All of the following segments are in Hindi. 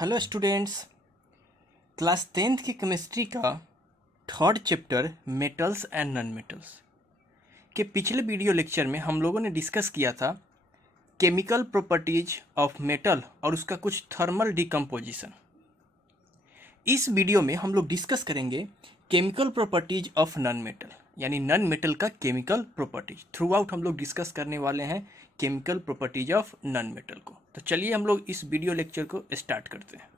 Hello students. क्लास 10th की केमिस्ट्री का third chapter metals and non metals के पिछले वीडियो लेक्चर में हम लोगों ने डिस्कस किया था केमिकल प्रॉपर्टीज ऑफ मेटल और उसका कुछ थर्मल डिकम्पोजिशन। इस वीडियो में हम लोग डिस्कस करेंगे chemical properties of non metal, यानी नॉन मेटल का केमिकल प्रॉपर्टीज। थ्रू आउट हम लोग डिस्कस करने वाले हैं chemical properties of non metal को। तो चलिए हम लोग इस वीडियो लेक्चर को स्टार्ट करते हैं।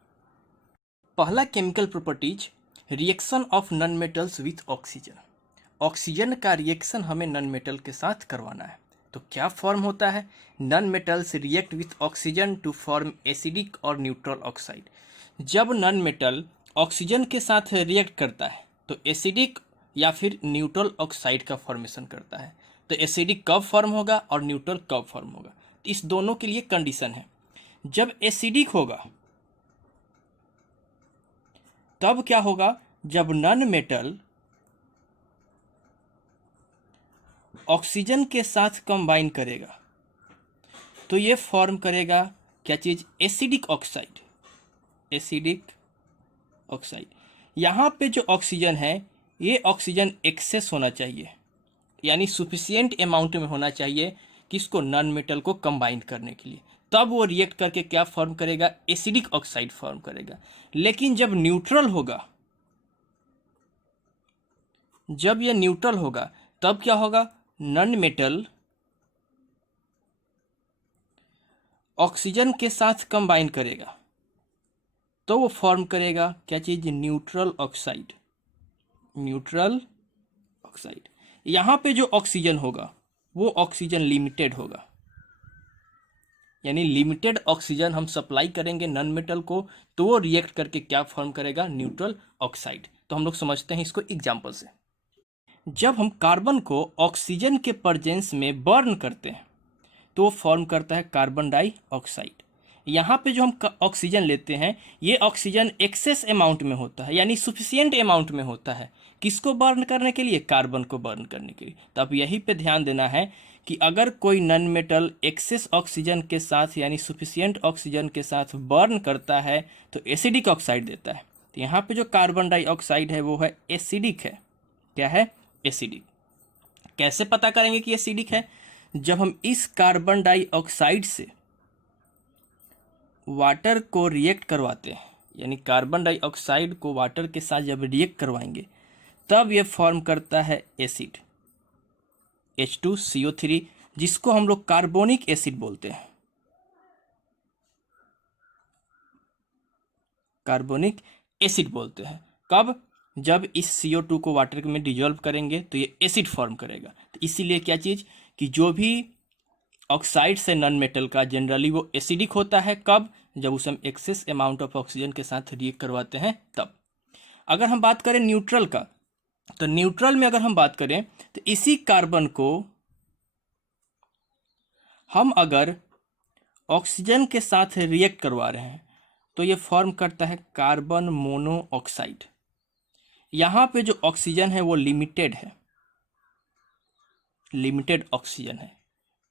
पहला chemical properties, reaction of non metals with oxygen. Oxygen का रिएक्शन हमें नॉन मेटल के साथ करवाना है। तो क्या फॉर्म होता है? Non metals react with oxygen to form acidic और न्यूट्रल ऑक्साइड। जब नॉन मेटल ऑक्सीजन के साथ रिएक्ट करता है तो एसिडिक या फिर न्यूट्रल ऑक्साइड का फॉर्मेशन करता है। तो एसिडिक कब फॉर्म होगा और न्यूट्रल कब फॉर्म होगा? तो इस दोनों के लिए कंडीशन है। जब एसिडिक होगा तब क्या होगा? जब नॉन मेटल ऑक्सीजन के साथ कंबाइन करेगा तो ये फॉर्म करेगा क्या चीज? Acidic oxide. Acidic oxide. यहाँ पे जो ऑक्सीजन है ये ऑक्सीजन एक्सेस होना चाहिए, यानी सुफिशियंट अमाउंट में होना चाहिए किसको? नॉन मेटल को कंबाइन करने के लिए। तब वो रिएक्ट करके क्या फॉर्म करेगा? एसिडिक ऑक्साइड फॉर्म करेगा। लेकिन जब न्यूट्रल होगा, जब ये न्यूट्रल होगा तब क्या होगा? नॉन मेटल ऑक्सीजन के साथ कंबाइन करेगा तो वो फॉर्म करेगा क्या चीज? Neutral oxide. Neutral oxide. यहाँ पे जो ऑक्सीजन होगा वो ऑक्सीजन लिमिटेड होगा, यानी लिमिटेड ऑक्सीजन हम सप्लाई करेंगे नॉन मेटल को तो वो रिएक्ट करके क्या फॉर्म करेगा? Neutral oxide. तो हम लोग समझते हैं इसको एग्जाम्पल से। जब हम कार्बन को ऑक्सीजन के प्रेजेंस में बर्न करते हैं तो वो फॉर्म करता है कार्बन डाइऑक्साइड। यहाँ पे जो हम ऑक्सीजन लेते हैं ये ऑक्सीजन एक्सेस अमाउंट में होता है, यानी सुफिशियंट अमाउंट में होता है। किसको बर्न करने के लिए? कार्बन को बर्न करने के लिए। तो अब यही पे ध्यान देना है कि अगर कोई नॉन मेटल एक्सेस ऑक्सीजन के साथ यानी सुफिशियंट ऑक्सीजन के साथ बर्न करता है तो एसिडिक ऑक्साइड देता है। तो यहाँ पे जो कार्बन डाइऑक्साइड है वो है एसिडिक है। क्या है? एसिडिक। कैसे पता करेंगे कि एसिडिक है? जब हम इस कार्बन डाइऑक्साइड से वाटर को रिएक्ट करवाते हैं, यानी कार्बन डाइऑक्साइड को वाटर के साथ जब रिएक्ट करवाएंगे तब ये फॉर्म करता है एसिड H2CO3, जिसको हम लोग कार्बोनिक एसिड बोलते हैं। कार्बोनिक एसिड बोलते हैं। कब? जब इस CO2 को वाटर में डिजोल्व करेंगे तो ये एसिड फॉर्म करेगा। तो इसीलिए क्या चीज कि जो भी ऑक्साइड से नॉन मेटल का जनरली वो एसिडिक होता है। कब? जब उसे हम एक्सेस अमाउंट ऑफ ऑक्सीजन के साथ रिएक्ट करवाते हैं तब। अगर हम बात करें न्यूट्रल का, तो न्यूट्रल में अगर हम बात करें तो इसी कार्बन को हम अगर ऑक्सीजन के साथ रिएक्ट करवा रहे हैं तो ये फॉर्म करता है कार्बन मोनोऑक्साइड। यहाँ पे जो ऑक्सीजन है वो लिमिटेड है, लिमिटेड ऑक्सीजन है,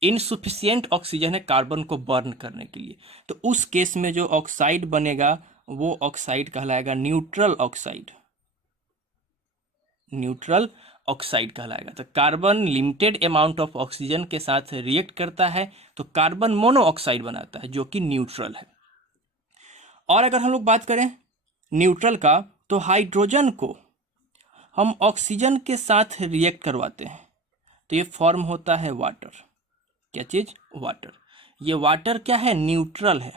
इनसुफिशियंट ऑक्सीजन है कार्बन को बर्न करने के लिए। तो उस केस में जो ऑक्साइड बनेगा वो ऑक्साइड कहलाएगा न्यूट्रल ऑक्साइड। न्यूट्रल ऑक्साइड कहलाएगा। तो carbon limited amount of oxygen के साथ रिएक्ट करता है तो कार्बन मोनोऑक्साइड बनाता है जो कि न्यूट्रल है। और अगर हम लोग बात करें न्यूट्रल का, तो हाइड्रोजन को हम ऑक्सीजन के साथ रिएक्ट करवाते हैं तो ये फॉर्म होता है वाटर। क्या चीज? वाटर। ये वाटर क्या है? न्यूट्रल है।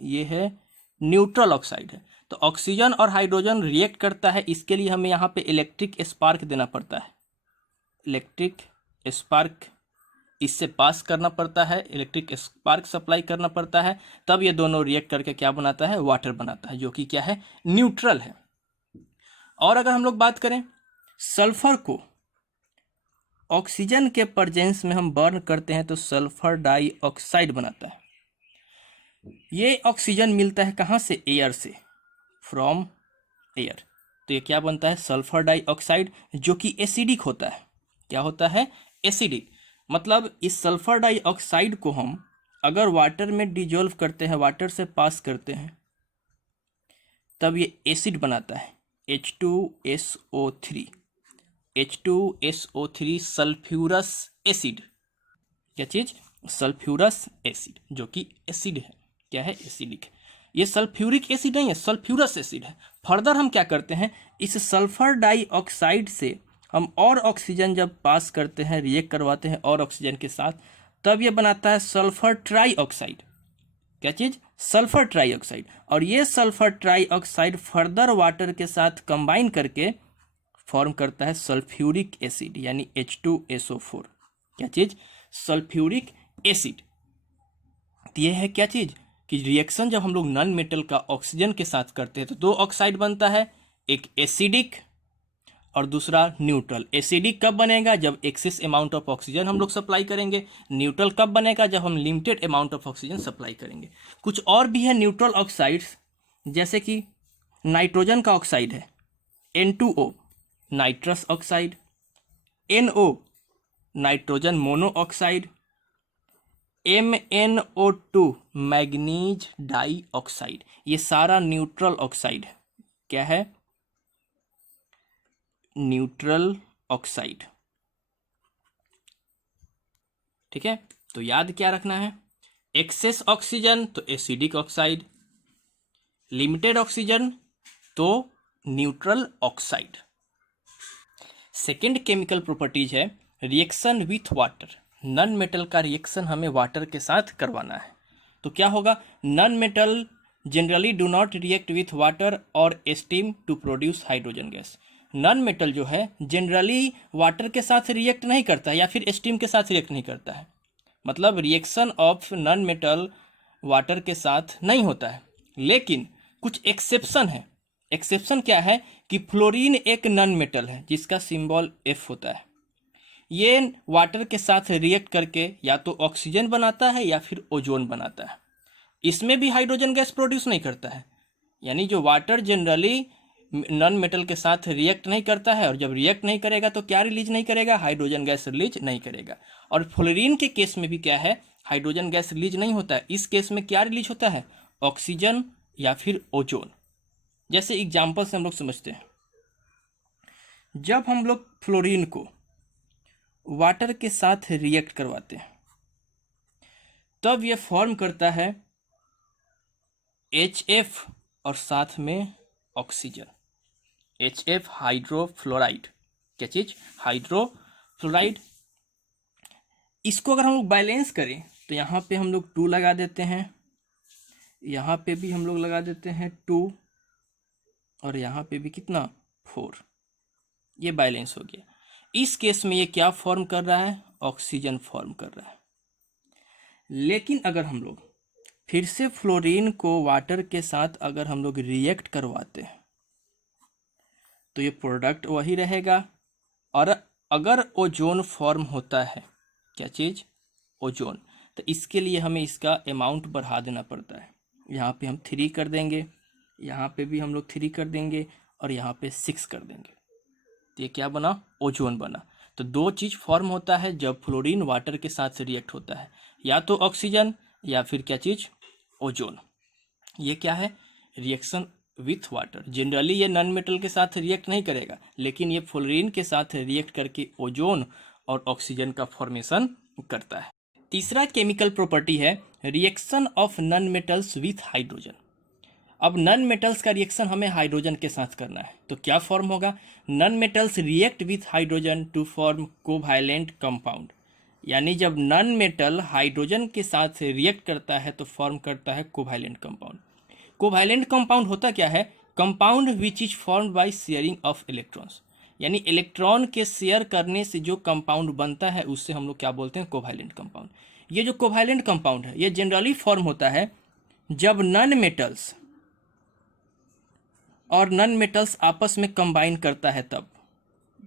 ये है न्यूट्रल ऑक्साइड है। तो ऑक्सीजन और हाइड्रोजन रिएक्ट करता है, इसके लिए हमें यहाँ पे इलेक्ट्रिक स्पार्क देना पड़ता है। इलेक्ट्रिक स्पार्क इससे पास करना पड़ता है, इलेक्ट्रिक स्पार्क सप्लाई करना पड़ता है, तब ये दोनों रिएक्ट करके क्या बनाता है? वाटर बनाता है, जो कि क्या है? न्यूट्रल है। और अगर हम लोग बात करें सल्फर को ऑक्सीजन के प्रेजेंस में हम बर्न करते हैं तो सल्फर डाइऑक्साइड बनाता है। ये ऑक्सीजन मिलता है कहाँ से? एयर से, फ्रॉम एयर। तो ये क्या बनता है? सल्फर डाइऑक्साइड, जो कि एसिडिक होता है। क्या होता है? एसिडिक। मतलब इस सल्फर डाइऑक्साइड को हम अगर वाटर में डिजोल्व करते हैं, वाटर से पास करते हैं तब ये एसिड बनाता है H2SO3, H2SO3 सल्फ्यूरस एसिड। क्या चीज़? सल्फ्यूरस एसिड, जो कि एसिड है। क्या है? एसिडिक। ये सल्फ्यूरिक एसिड नहीं है, सल्फ्यूरस एसिड है। फर्दर हम क्या करते हैं, इस सल्फर डाइऑक्साइड से हम और ऑक्सीजन जब पास करते हैं, रिएक्ट करवाते हैं और ऑक्सीजन के साथ, तब ये बनाता है सल्फर ट्राइऑक्साइड। क्या चीज़? Sulphur trioxide. और ये सल्फर ट्राइऑक्साइड फर्दर वाटर के साथ कंबाइन करके फॉर्म करता है सल्फ्यूरिक एसिड, यानी H2SO4। क्या चीज़? Sulphuric acid. तो ये है क्या चीज़ कि रिएक्शन जब हम लोग नॉन मेटल का ऑक्सीजन के साथ करते हैं तो दो ऑक्साइड बनता है, एक एसिडिक और दूसरा न्यूट्रल। एसिडिक कब बनेगा? जब एक्सेस अमाउंट ऑफ ऑक्सीजन हम लोग सप्लाई करेंगे। न्यूट्रल कब बनेगा? जब हम limited amount of oxygen supply करेंगे। कुछ और भी है न्यूट्रल ऑक्साइड्स, जैसे कि नाइट्रोजन का ऑक्साइड है N2O, nitrous oxide, NO, nitrogen monoxide, MnO2, manganese dioxide. ये सारा न्यूट्रल ऑक्साइड है। क्या है? Neutral oxide. ठीक है, तो याद क्या रखना है? एक्सेस ऑक्सीजन तो एसिडिक ऑक्साइड, लिमिटेड ऑक्सीजन तो neutral oxide. Second chemical properties है reaction with water. Non metal का रिएक्शन हमें वाटर के साथ करवाना है, तो क्या होगा? Non metal generally do not react with water और steam to produce hydrogen gas. Non metal जो है जनरली वाटर के साथ रिएक्ट नहीं करता है या फिर स्टीम के साथ रिएक्ट नहीं करता है। मतलब reaction of non metal water के साथ नहीं होता है, लेकिन कुछ एक्सेप्शन है। एक्सेप्शन क्या है कि फ्लोरीन एक नॉन मेटल है जिसका सिंबल F होता है। ये वाटर के साथ रिएक्ट करके या तो ऑक्सीजन बनाता है या फिर ओजोन बनाता है। इसमें भी हाइड्रोजन गैस प्रोड्यूस नहीं करता है। यानी जो वाटर जनरली नॉन मेटल के साथ रिएक्ट नहीं करता है, और जब रिएक्ट नहीं करेगा तो क्या रिलीज नहीं करेगा? हाइड्रोजन गैस रिलीज नहीं करेगा। और फ्लोरीन के केस में भी क्या है? हाइड्रोजन गैस रिलीज नहीं होता है। इस केस में क्या रिलीज होता है? ऑक्सीजन या फिर ओजोन। जैसे एग्जाम्पल से हम लोग समझते हैं, जब हम लोग फ्लोरीन को वाटर के साथ रिएक्ट करवाते हैं तब यह फॉर्म करता है HF और साथ में ऑक्सीजन। HF हाइड्रोफ्लोराइड। क्या चीज? हाइड्रोफ्लोराइड। इसको अगर हम लोग बैलेंस करें तो यहाँ पे हम लोग 2 लगा देते हैं, यहाँ पे भी हम लोग लगा देते हैं 2, और यहाँ पे भी कितना? 4। ये बैलेंस हो गया। इस केस में ये क्या फॉर्म कर रहा है? ऑक्सीजन फॉर्म कर रहा है। लेकिन अगर हम लोग फिर से फ्लोरीन को वाटर के साथ अगर हम लोग रिएक्ट करवाते हैं तो ये प्रोडक्ट वही रहेगा। और अगर ओजोन फॉर्म होता है, क्या चीज़? ओजोन, तो इसके लिए हमें इसका अमाउंट बढ़ा देना पड़ता है। यहाँ पे हम 3 कर देंगे, यहाँ पे भी हम लोग 3 कर देंगे, और यहाँ पे 6 कर देंगे। तो ये क्या बना? ओजोन बना। तो 2 चीज़ फॉर्म होता है जब फ्लोरीन वाटर के साथ रिएक्ट होता है, या तो ऑक्सीजन या फिर क्या चीज़? ओजोन। ये क्या है? Reaction with water. जनरली ये नॉन मेटल के साथ रिएक्ट नहीं करेगा, लेकिन ये फ्लोरीन के साथ रिएक्ट करके ओजोन और ऑक्सीजन का फॉर्मेशन करता है। तीसरा केमिकल प्रॉपर्टी है reaction of non metals with hydrogen. अब नॉन मेटल्स का रिएक्शन हमें हाइड्रोजन के साथ करना है, तो क्या फॉर्म होगा? Non metals react with hydrogen to form covalent compound. यानी जब नॉन मेटल हाइड्रोजन के साथ रिएक्ट करता है तो फॉर्म करता है कोवैलेंट कंपाउंड। कोवैलेंट कंपाउंड होता क्या है? Compound which is formed by sharing of electrons. यानी इलेक्ट्रॉन के शेयर करने से जो कंपाउंड बनता है उससे हम लोग क्या बोलते हैं? Covalent compound. ये जो कोवैलेंट कंपाउंड है ये जनरली फॉर्म होता है जब नॉन मेटल्स और नॉन मेटल्स आपस में कंबाइन करता है। तब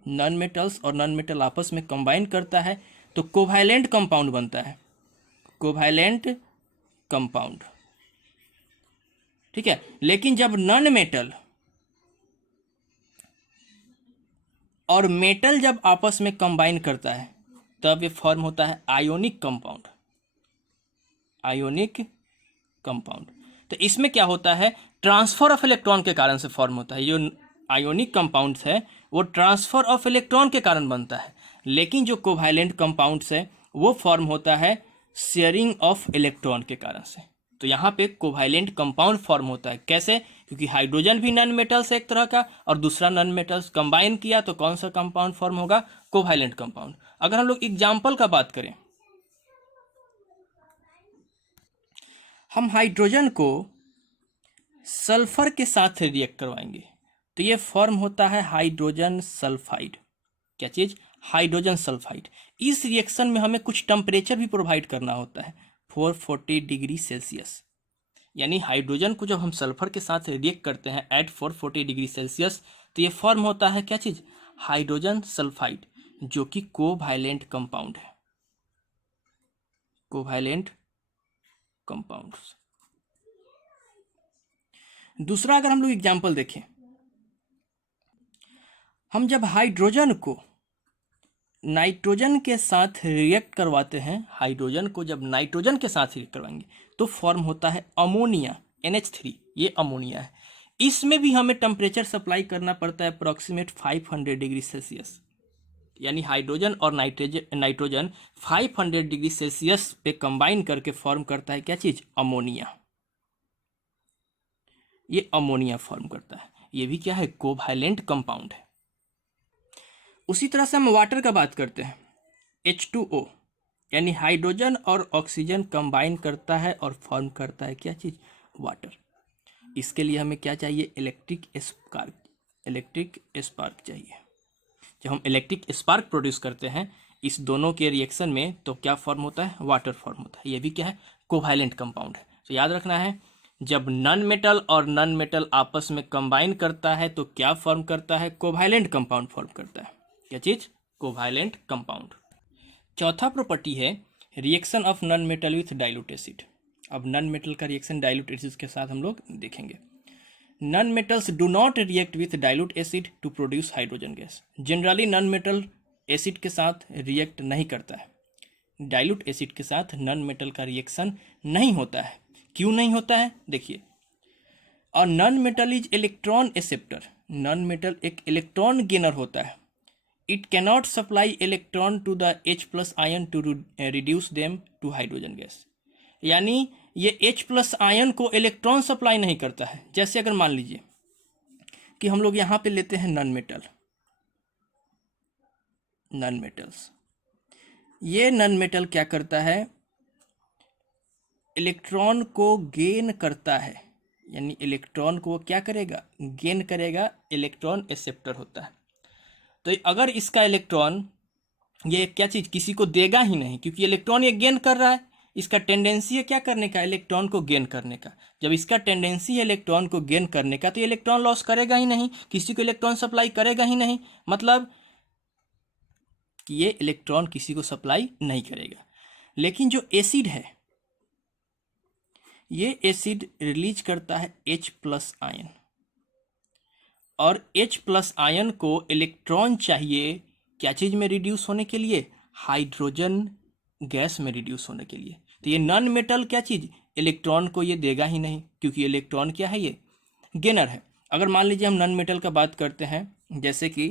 नॉन मेटल्स और नॉन मेटल आपस में कंबाइन करता है तो कोवैलेंट कंपाउंड बनता है। कोवैलेंट कंपाउंड, ठीक है। लेकिन जब नॉन मेटल और मेटल जब आपस में कंबाइन करता है तब ये फॉर्म होता है आयोनिक कंपाउंड। Ionic compound. तो इसमें क्या होता है, ट्रांसफर ऑफ इलेक्ट्रॉन के कारण से फॉर्म होता है। जो आयोनिक कंपाउंड्स है वो ट्रांसफर ऑफ इलेक्ट्रॉन के कारण बनता है, लेकिन जो कोवैलेंट कंपाउंड्स है वो फॉर्म होता है शेयरिंग ऑफ इलेक्ट्रॉन के कारण से। तो यहाँ पे कोवैलेंट कंपाउंड फॉर्म होता है कैसे, क्योंकि हाइड्रोजन भी नॉन मेटल्स एक तरह का और दूसरा नॉन मेटल्स कंबाइन किया तो कौन सा कंपाउंड फॉर्म होगा, कोवैलेंट कंपाउंड। अगर हम लोग एग्जाम्पल का बात करें, हम हाइड्रोजन को सल्फर के साथ रिएक्ट करवाएंगे तो ये फॉर्म होता है हाइड्रोजन सल्फाइड। क्या चीज, हाइड्रोजन सल्फाइड। इस रिएक्शन में हमें कुछ टेम्परेचर भी प्रोवाइड करना होता है, 440 डिग्री सेल्सियस। यानी हाइड्रोजन को जब हम सल्फर के साथ रिएक्ट करते हैं एट 440 डिग्री सेल्सियस तो ये फॉर्म होता है क्या चीज, हाइड्रोजन सल्फाइड, जो कि कोवैलेंट कंपाउंड है, कोवैलेंट कंपाउंड्स। दूसरा अगर हम लोग एग्जाम्पल देखें, हम जब हाइड्रोजन को नाइट्रोजन के साथ रिएक्ट करवाते हैं, हाइड्रोजन को जब नाइट्रोजन के साथ रिएक्ट करवाएंगे तो फॉर्म होता है अमोनिया, NH3। ये अमोनिया है। इसमें भी हमें टेम्परेचर सप्लाई करना पड़ता है अप्रोक्सीमेट 500 डिग्री सेल्सियस। यानी हाइड्रोजन और नाइट्रोजन 500 डिग्री सेल्सियस पे कंबाइन करके फॉर्म करता है क्या चीज, अमोनिया। ये अमोनिया फॉर्म करता है, ये भी क्या है, कोवैलेंट कंपाउंड है। उसी तरह से हम वाटर का बात करते हैं, H2O, यानी हाइड्रोजन और ऑक्सीजन कंबाइन करता है और फॉर्म करता है क्या चीज, वाटर। इसके लिए हमें क्या चाहिए, इलेक्ट्रिक स्पार्क, इलेक्ट्रिक स्पार्क चाहिए। जब हम इलेक्ट्रिक स्पार्क प्रोड्यूस करते हैं इस दोनों के रिएक्शन में तो क्या फॉर्म होता है, वाटर फॉर्म होता है। ये भी क्या है, कोवैलेंट कंपाउंड है। तो याद रखना है, जब नॉन मेटल और नॉन मेटल आपस में कंबाइन करता है तो क्या फॉर्म करता है, कोवैलेंट कंपाउंड फॉर्म करता है। क्या चीज, कोवैलेंट कंपाउंड। चौथा प्रॉपर्टी है reaction of non metal with dilute acid. अब नॉन मेटल का रिएक्शन डाइल्यूट एसिड के साथ हम लोग देखेंगे। Non metals do not react with dilute acid to produce hydrogen gas. Generally non metal acid के साथ रिएक्ट नहीं करता है, डाइल्यूट एसिड के साथ नॉन मेटल का रिएक्शन नहीं होता है। क्यों नहीं होता है, देखिए, और non metal is electron acceptor. Non metal एक इलेक्ट्रॉन गेनर होता है। It cannot supply electron to the H+ ion to reduce them to hydrogen gas. यानी ये H+ आयन को इलेक्ट्रॉन सप्लाई नहीं करता है। जैसे अगर मान लीजिए कि हम लोग यहाँ पे लेते हैं नॉन मेटल, नॉन मेटल्स, ये नॉन मेटल क्या करता है, इलेक्ट्रॉन को गेन करता है। यानी इलेक्ट्रॉन को क्या करेगा, गेन करेगा, इलेक्ट्रॉन एक्सेप्टर होता है। तो अगर इसका इलेक्ट्रॉन, ये क्या चीज़, किसी को देगा ही नहीं, क्योंकि इलेक्ट्रॉन ये गेन कर रहा है। इसका टेंडेंसी है क्या करने का, इलेक्ट्रॉन को गेन करने का। जब इसका टेंडेंसी है इलेक्ट्रॉन को गेन करने का तो ये इलेक्ट्रॉन लॉस करेगा ही नहीं, किसी को इलेक्ट्रॉन सप्लाई करेगा ही नहीं। मतलब कि ये इलेक्ट्रॉन किसी को सप्लाई नहीं करेगा। लेकिन जो एसिड है, ये एसिड रिलीज करता है H+ आयन, और H+ आयन को इलेक्ट्रॉन चाहिए क्या चीज़ में रिड्यूस होने के लिए, हाइड्रोजन गैस में रिड्यूस होने के लिए। तो ये नॉन मेटल क्या चीज़, इलेक्ट्रॉन को ये देगा ही नहीं, क्योंकि इलेक्ट्रॉन क्या है, ये गेनर है। अगर मान लीजिए हम नॉन मेटल का बात करते हैं, जैसे कि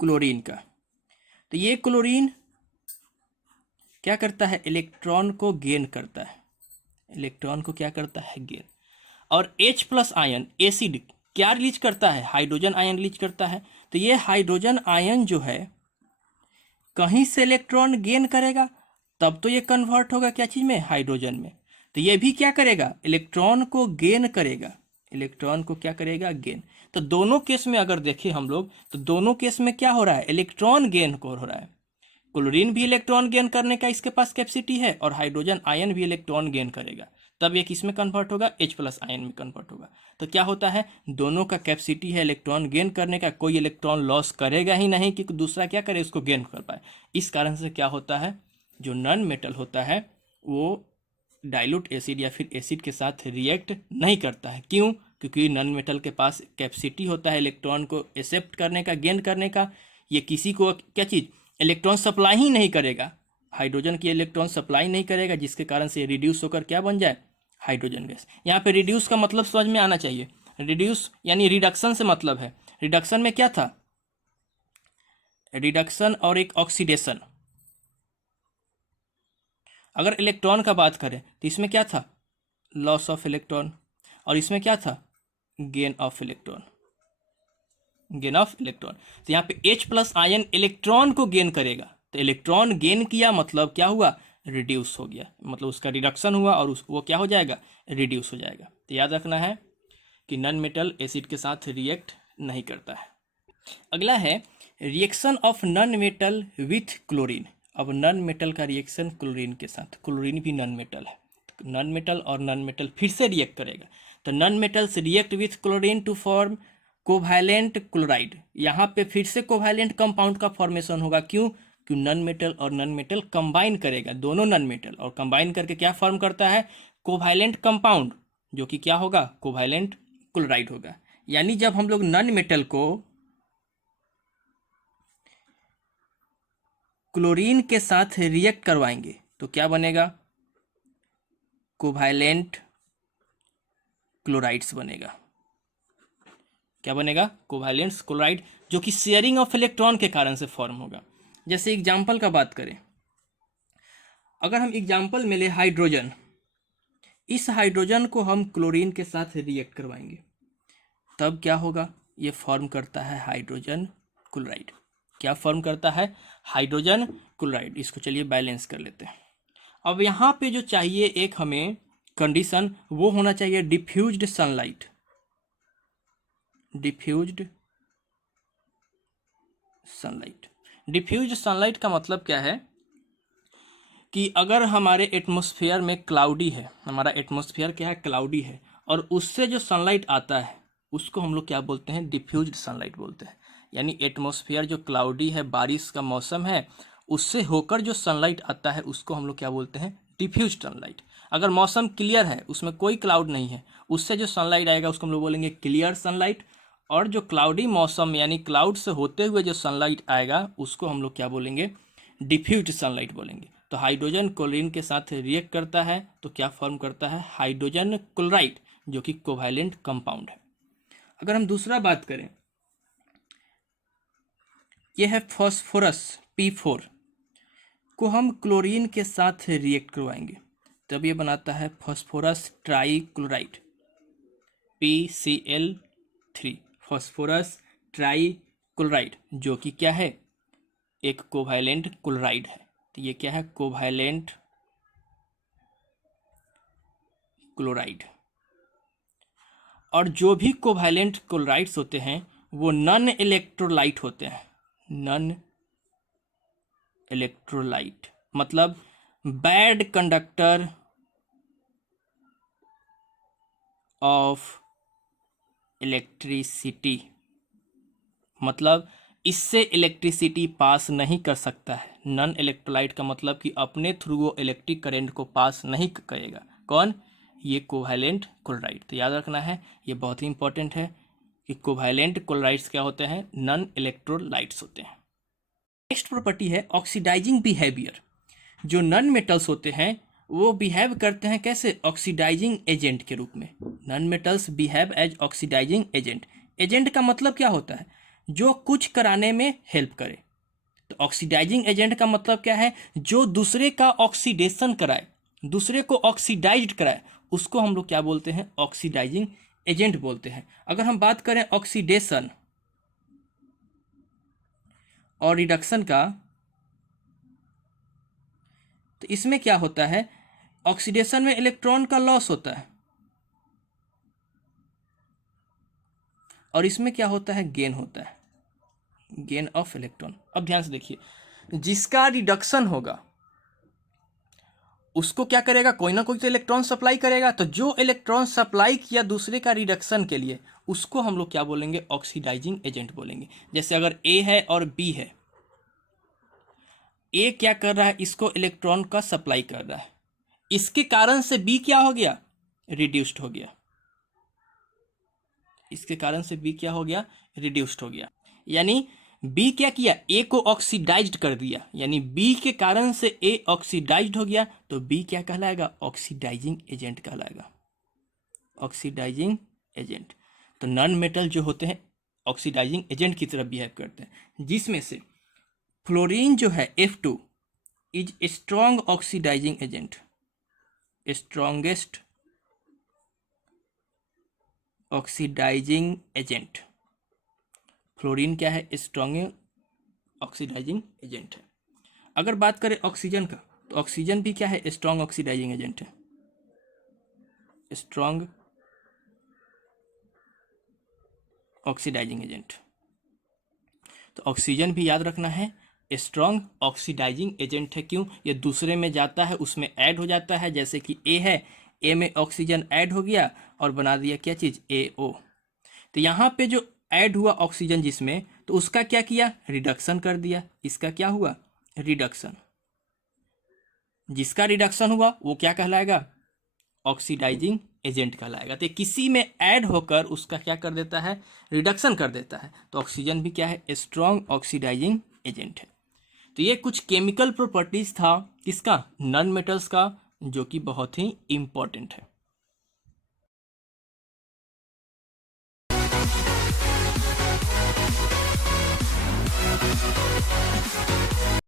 क्लोरीन का, तो ये क्लोरीन क्या करता है, इलेक्ट्रॉन को गेन करता है, इलेक्ट्रॉन को क्या करता है, गेन। और H+ आयन एसिड क्या रिलीज करता है, हाइड्रोजन आयन रिलीज करता है। तो ये हाइड्रोजन आयन जो है कहीं से इलेक्ट्रॉन गेन करेगा, तब तो ये कन्वर्ट होगा क्या चीज में, हाइड्रोजन में। तो ये भी क्या करेगा, इलेक्ट्रॉन को गेन करेगा, इलेक्ट्रॉन को क्या करेगा, गेन। तो दोनों केस में अगर देखें हम लोग तो दोनों केस में क्या हो रहा है, इलेक्ट्रॉन गेन हो रहा है। क्लोरीन भी इलेक्ट्रॉन गेन करने का इसके पास कैपेसिटी है, और हाइड्रोजन आयन भी इलेक्ट्रॉन गेन करेगा, तब ये किस में कन्वर्ट होगा, H+ आयन में कन्वर्ट होगा। तो क्या होता है, दोनों का कैपेसिटी है इलेक्ट्रॉन गेन करने का, कोई इलेक्ट्रॉन लॉस करेगा ही नहीं कि दूसरा क्या करे, उसको गेन कर पाए। इस कारण से क्या होता है, जो नॉन मेटल होता है वो डाइल्यूट एसिड या फिर एसिड के साथ रिएक्ट नहीं करता है। क्यों, क्योंकि नॉन मेटल के पास कैपेसिटी होता है इलेक्ट्रॉन को एक्सेप्ट करने का, गेन करने का। ये किसी को क्या चीज़, इलेक्ट्रॉन सप्लाई ही नहीं करेगा, हाइड्रोजन की इलेक्ट्रॉन सप्लाई नहीं करेगा, जिसके कारण से रिड्यूस होकर क्या बन जाए, हाइड्रोजन गैस। यहाँ पे रिड्यूस का मतलब समझ में आना चाहिए। रिड्यूस यानी रिडक्शन से मतलब है। रिडक्शन में क्या था, रिडक्शन और एक ऑक्सीडेशन। अगर इलेक्ट्रॉन का बात करें तो इसमें क्या था, लॉस ऑफ इलेक्ट्रॉन, और इसमें क्या था, gain of electron, gain of electron. तो यहाँ पे H प्लस आयन इलेक्ट्रॉन को गेन करेगा, तो इलेक्ट्रॉन गेन किया मतलब क्या हुआ, रिड्यूस हो गया, मतलब उसका रिडक्शन हुआ और वो क्या हो जाएगा, रिड्यूस हो जाएगा। तो याद रखना है कि नॉन मेटल एसिड के साथ रिएक्ट नहीं करता है। अगला है reaction of non metal with chlorine. अब नॉन मेटल का रिएक्शन क्लोरीन के साथ, क्लोरीन भी नॉन मेटल है, नॉन मेटल और नॉन मेटल फिर से रिएक्ट करेगा। तो non metals react with chlorine to form covalent chloride. यहाँ पे फिर से कोवैलेंट कंपाउंड का फॉर्मेशन होगा। क्यों, क्यों नॉन मेटल और नॉन मेटल कंबाइन करेगा, दोनों नॉन मेटल, और कंबाइन करके क्या फॉर्म करता है, कोवैलेंट कंपाउंड, जो कि क्या होगा, कोवैलेंट क्लोराइड होगा। यानी जब हम लोग नॉन मेटल को क्लोरीन के साथ रिएक्ट करवाएंगे तो क्या बनेगा, कोवैलेंट क्लोराइड्स बनेगा। क्या बनेगा, कोवैलेंट क्लोराइड, जो कि शेयरिंग ऑफ इलेक्ट्रॉन के कारण से फॉर्म होगा। जैसे एग्जाम्पल का बात करें, अगर हम एग्जाम्पल में ले हाइड्रोजन, इस हाइड्रोजन को हम क्लोरीन के साथ रिएक्ट करवाएंगे तब क्या होगा, ये फॉर्म करता है हाइड्रोजन क्लोराइड। क्या फॉर्म करता है, हाइड्रोजन क्लोराइड। इसको चलिए बैलेंस कर लेते हैं। अब यहाँ पे जो चाहिए एक हमें कंडीशन, वो होना चाहिए diffused sunlight. Diffused sunlight, diffused sunlight का मतलब क्या है कि अगर हमारे एटमॉस्फेयर में क्लाउडी है, हमारा एटमॉस्फेयर क्या है, क्लाउडी है, और उससे जो सनलाइट आता है उसको हम लोग क्या बोलते हैं, डिफ्यूज्ड सनलाइट बोलते हैं। यानी एटमॉस्फेयर जो क्लाउडी है, बारिश का मौसम है, उससे होकर जो सनलाइट आता है उसको हम लोग क्या बोलते हैं, डिफ्यूज्ड सनलाइट। अगर मौसम क्लियर है, उसमें कोई क्लाउड नहीं है, उससे जो सनलाइट आएगा उसको हम लोग बोलेंगे क्लियर सनलाइट। और जो क्लाउडी मौसम यानी क्लाउड से होते हुए जो सनलाइट आएगा उसको हम लोग क्या बोलेंगे, डिफ्यूज्ड सनलाइट बोलेंगे। तो हाइड्रोजन क्लोरीन के साथ रिएक्ट करता है तो क्या फॉर्म करता है, हाइड्रोजन क्लोराइड, जो कि कोवैलेंट कंपाउंड है। अगर हम दूसरा बात करें, यह है फॉस्फोरस P4 को हम क्लोरीन के साथ रिएक्ट करवाएंगे तब ये बनाता है phosphorus trichloride, PCl3, phosphorus trichloride, जो कि क्या है, एक कोवैलेंट क्लोराइड है। तो ये क्या है, कोवैलेंट क्लोराइड। और जो भी कोवैलेंट क्लोराइड्स होते हैं वो नॉन इलेक्ट्रोलाइट होते हैं। नॉन इलेक्ट्रोलाइट मतलब बैड कंडक्टर ऑफ इलेक्ट्रिसिटी, मतलब इससे इलेक्ट्रिसिटी पास नहीं कर सकता है। नॉन इलेक्ट्रोलाइट का मतलब कि अपने थ्रू वो इलेक्ट्रिक करंट को पास नहीं करेगा। कौन, ये कोवैलेंट क्लोराइड। तो याद रखना है, ये बहुत ही इंपॉर्टेंट है कि कोवैलेंट क्लोराइड्स क्या होते हैं, नॉन इलेक्ट्रोलाइट्स होते हैं। नेक्स्ट प्रॉपर्टी है ऑक्सीडाइजिंग बिहेवियर। जो नॉन मेटल्स होते हैं वो बिहेव करते हैं कैसे, ऑक्सीडाइजिंग एजेंट के रूप में। Non metals behave as oxidising agent. Agent का मतलब क्या होता है, जो कुछ कराने में हेल्प करे। तो ऑक्सीडाइजिंग एजेंट का मतलब क्या है, जो दूसरे का ऑक्सीडेशन कराए, दूसरे को ऑक्सीडाइज्ड कराए, उसको हम लोग क्या बोलते हैं, ऑक्सीडाइजिंग एजेंट बोलते हैं। अगर हम बात करें ऑक्सीडेशन और रिडक्शन का, तो इसमें क्या होता है, ऑक्सीडेशन में इलेक्ट्रॉन का लॉस होता है और इसमें क्या होता है, गेन होता है, गेन ऑफ इलेक्ट्रॉन। अब ध्यान से देखिए, जिसका रिडक्शन होगा उसको क्या करेगा, कोई ना कोई तो इलेक्ट्रॉन सप्लाई करेगा। तो जो इलेक्ट्रॉन सप्लाई किया दूसरे का रिडक्शन के लिए उसको हम लोग क्या बोलेंगे, ऑक्सीडाइजिंग एजेंट बोलेंगे। जैसे अगर ए है और बी है, ए क्या कर रहा है, इसको इलेक्ट्रॉन का सप्लाई कर रहा है, इसके कारण से बी क्या हो गया, रिड्यूस्ड हो गया। इसके कारण से बी क्या हो गया, रिड्यूस्ड हो गया। यानी बी क्या किया, ए को ऑक्सीडाइज्ड कर दिया, यानी बी के कारण से ए ऑक्सीडाइज्ड हो गया, तो बी क्या कहलाएगा, ऑक्सीडाइजिंग एजेंट कहलाएगा, ऑक्सीडाइजिंग एजेंट। तो नॉन मेटल जो होते हैं ऑक्सीडाइजिंग एजेंट की तरह बिहेव करते हैं, जिसमें से फ्लोरीन जो है F2 is strong oxidising agent, strongest oxidising agent. Fluorine क्या है, स्ट्रॉन्ग ऑक्सीडाइजिंग एजेंट है। अगर बात करें ऑक्सीजन का, तो ऑक्सीजन भी क्या है, स्ट्रॉन्ग ऑक्सीडाइजिंग एजेंट है, स्ट्रॉन्ग ऑक्सीडाइजिंग एजेंट। तो ऑक्सीजन भी याद रखना है, स्ट्रॉन्ग ऑक्सीडाइजिंग एजेंट है। क्यों, ये दूसरे में जाता है, उसमें ऐड हो जाता है, जैसे कि ए है, ए में ऑक्सीजन ऐड हो गया और बना दिया क्या चीज, AO। तो यहाँ पे जो ऐड हुआ ऑक्सीजन जिसमें, तो उसका क्या किया, रिडक्शन कर दिया, इसका क्या हुआ, रिडक्शन। जिसका रिडक्शन हुआ वो क्या कहलाएगा, ऑक्सीडाइजिंग एजेंट कहलाएगा। तो किसी में ऐड होकर उसका क्या कर देता है, रिडक्शन कर देता है। तो ऑक्सीजन भी क्या है, स्ट्रॉन्ग ऑक्सीडाइजिंग एजेंट है। तो ये कुछ केमिकल प्रॉपर्टीज था किसका, नॉन मेटल्स का, जो कि बहुत ही इंपॉर्टेंट है।